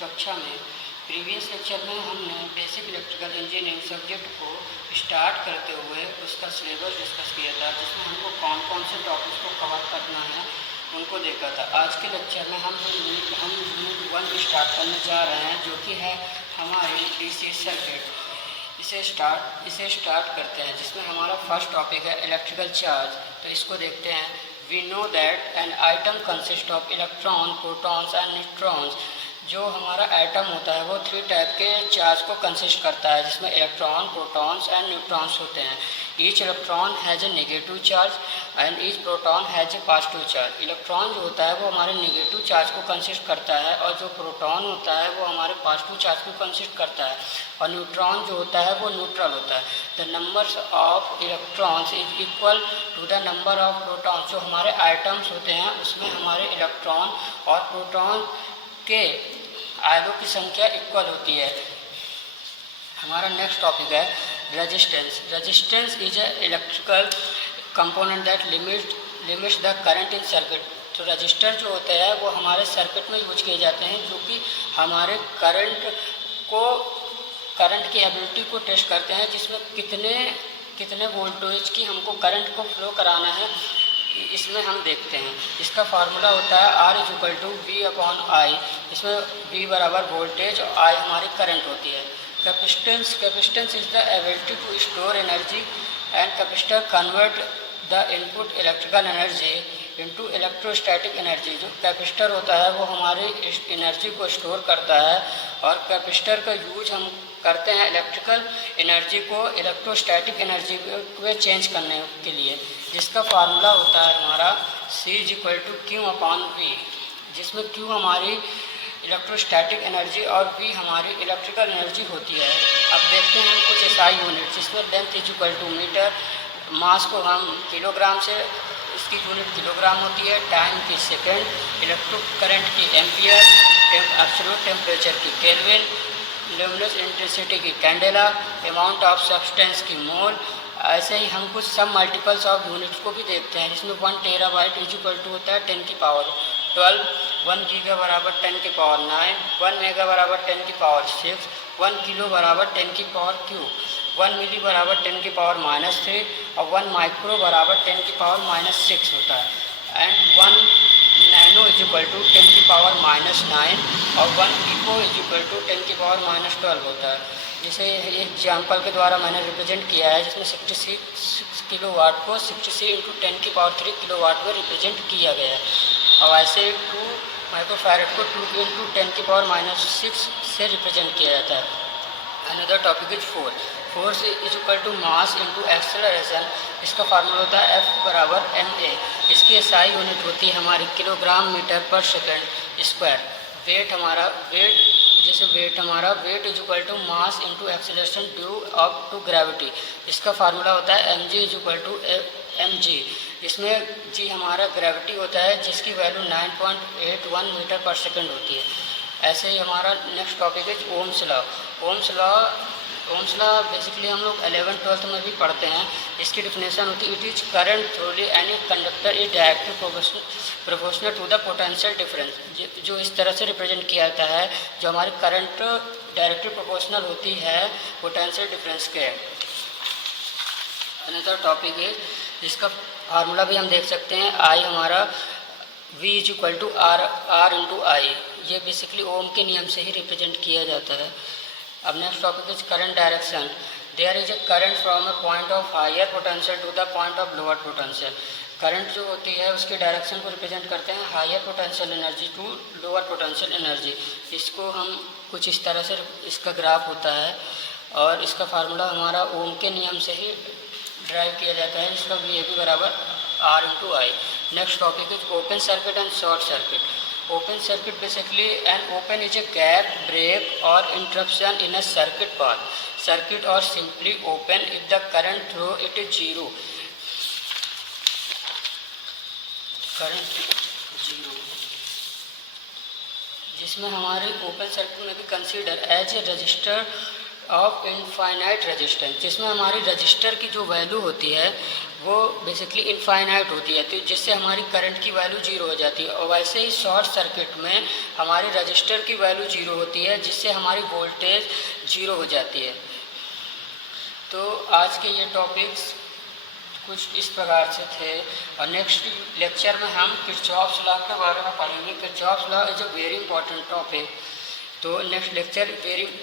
कक्षा में previous lecture में हमने बेसिक इलेक्ट्रिकल इंजीनियरिंग सब्जेक्ट को स्टार्ट करते हुए उसका सिलेबस डिस्कस किया था, जिसमें हमको कौन कौन से टॉपिक्स को कवर करना है उनको देखा था। आज के लेक्चर में हम यूनिट 1 स्टार्ट करने जा रहे हैं, जो कि है हमारी डीसी सर्किट। इसे स्टार्ट करते हैं, जिसमें हमारा फर्स्ट टॉपिक है इलेक्ट्रिकल चार्ज। तो इसको देखते हैं। We know that an atom consist of electron, protons and neutrons. जो हमारा एटम होता है वो 3 टाइप के चार्ज को कंसिस्ट करता है, जिसमें इलेक्ट्रॉन, प्रोटॉन्स एंड न्यूट्रॉन्स होते हैं। Each electron has a negative charge and each proton has a positive charge. Electron जो होता है वो हमारे नेगेटिव चार्ज को कंसिस्ट करता है, और जो प्रोटॉन होता है वो हमारे पॉजिटिव चार्ज को कंसिस्ट करता है, और न्यूट्रॉन जो होता है वो न्यूट्रल होता है। The numbers of electrons is equal to the number of protons. जो हमारे आइटम्स होते हैं उसमें हमारे इलेक्ट्रॉन और प्रोटॉन के आयनों की संख्या इक्वल होती है। हमारा नेक्स्ट टॉपिक है resistance. Resistance is a electrical component that limits the current in circuit. तो रजिस्टर जो होते हैं वो हमारे सर्किट में यूज किए जाते हैं, जो कि हमारे करंट की एबिलिटी को टेस्ट करते हैं, जिसमें कितने वोल्टेज की हमको करंट को फ्लो कराना है, इसमें हम देखते हैं। इसका फार्मूला होता है R=V/I। इसमें V बराबर वोल्टेज और I हमारी करंट होती है। Capacitance is the ability to store energy and capacitor convert the input electrical energy into electrostatic energy. जो कैपेसिटर होता है वो हमारी एनर्जी को स्टोर करता है, और कैपेसिटर का यूज हम करते हैं इलेक्ट्रिकल एनर्जी को इलेक्ट्रोस्टैटिक एनर्जी में चेंज करने के लिए, जिसका फार्मूला होता है हमारा C=Q/V, जिसमें Q हमारी इलेक्ट्रोस्टैटिक एनर्जी और V हमारी इलेक्ट्रिकल एनर्जी होती है। अब देखते हैं कुछ SI यूनिट, जिसमें लेंथ मीटर, मास को हम किलोग्राम से, इसकी यूनिट किलोग्राम होती है, टाइम की सेकेंड, इलेक्ट्रिक करंट की एम्पियर, एब्सोल्यूट टेम्परेचर की केल्विन, ल्यूमिनस इंटेंसिटी की कैंडेला, अमाउंट ऑफ सब्सटेंस की मोल। ऐसे ही हम कुछ सब मल्टीपल्स ऑफ यूनिट्स को भी देखते हैं, जिसमें 1 टेराबाइट होता है 10 की पावर 12, 1 गीगा बराबर 10 की पावर 9, 1 मेगा बराबर 10 की पावर 6, 1 किलो बराबर 10 की पावर क्यूब, 1 मिली बराबर 10 की पावर -3, और 1 माइक्रो बराबर 10 की पावर -6 होता है। एंड 1 नैनो =10 की पावर -9, और 1 पिको =10 की पावर -12 होता है। जिसे एग्जाम्पल के द्वारा मैंने रिप्रेजेंट किया है, जिसमें 66 किलोवाट को 66 × 10 की पावर 3 किलोवाट में रिप्रेजेंट किया गया है। और ऐसे 2 माइक्रोफैरड को 2 × 10 की पावर -6 से रिप्रेजेंट किया जाता है। Another topic is force is mass into acceleration. इसका फार्मूला होता है F=ma। इसकी SI यूनिट होती है हमारी किलोग्राम मीटर पर सेकेंड स्क्वायर। वेट हमारा weight is mass into acceleration due up to gravity. इसका फार्मूला होता है mg। इसमें g हमारा ग्रेविटी होता है, जिसकी वैल्यू 9.81 मीटर पर सेकेंड होती है। ऐसे ही हमारा नेक्स्ट टॉपिक है ओम्स लॉ बेसिकली हम लोग 11th-12th में भी पढ़ते हैं। इसकी डिफिनेशन होती है it is current through any conductor is directly proportional to the potential difference. जो इस तरह से रिप्रेजेंट किया जाता है, जो हमारी करंट डायरेक्टली प्रोपोर्शनल होती है पोटेंशियल डिफरेंस के। अनदर टॉपिक है, जिसका फार्मूला भी हम देख सकते हैं। I हमारा V=R×I। ये बेसिकली ओम के नियम से ही रिप्रेजेंट किया जाता है। अब next topic is current direction. There is a current from a point of higher potential to the point of lower potential. Current जो होती है उसके डायरेक्शन को रिप्रेजेंट करते हैं higher potential energy to lower potential energy. इसको हम कुछ इस तरह से, इसका ग्राफ होता है, और इसका फार्मूला हमारा ओम के नियम से ही ड्राइव किया जाता है। इसका VAB बराबर R×I। Next topic is open circuit and short circuit. Open circuit basically, an open is a gap, break or interruption in a circuit path. Circuit or simply open if the current through it is zero. Current zero, जिसमें हमारे open circuit में भी consider as a resistor of infinite resistance, जिसमें हमारी register की जो value होती है वो बेसिकली इनफाइनाइट होती है, तो जिससे हमारी करंट की वैल्यू जीरो हो जाती है। और वैसे ही शॉर्ट सर्किट में हमारे रजिस्टर की वैल्यू जीरो होती है, जिससे हमारी वोल्टेज जीरो हो जाती है। तो आज के ये टॉपिक्स कुछ इस प्रकार से थे, और नेक्स्ट लेक्चर में हम किरचॉफ्स लॉ के बारे में पढ़ेंगे। Kirchhoff's law is a very important topic. तो नेक्स्ट लेक्चर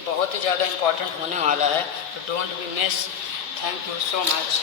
बहुत ही ज़्यादा इंपॉर्टेंट होने वाला है, तो don't be miss. Thank you so much.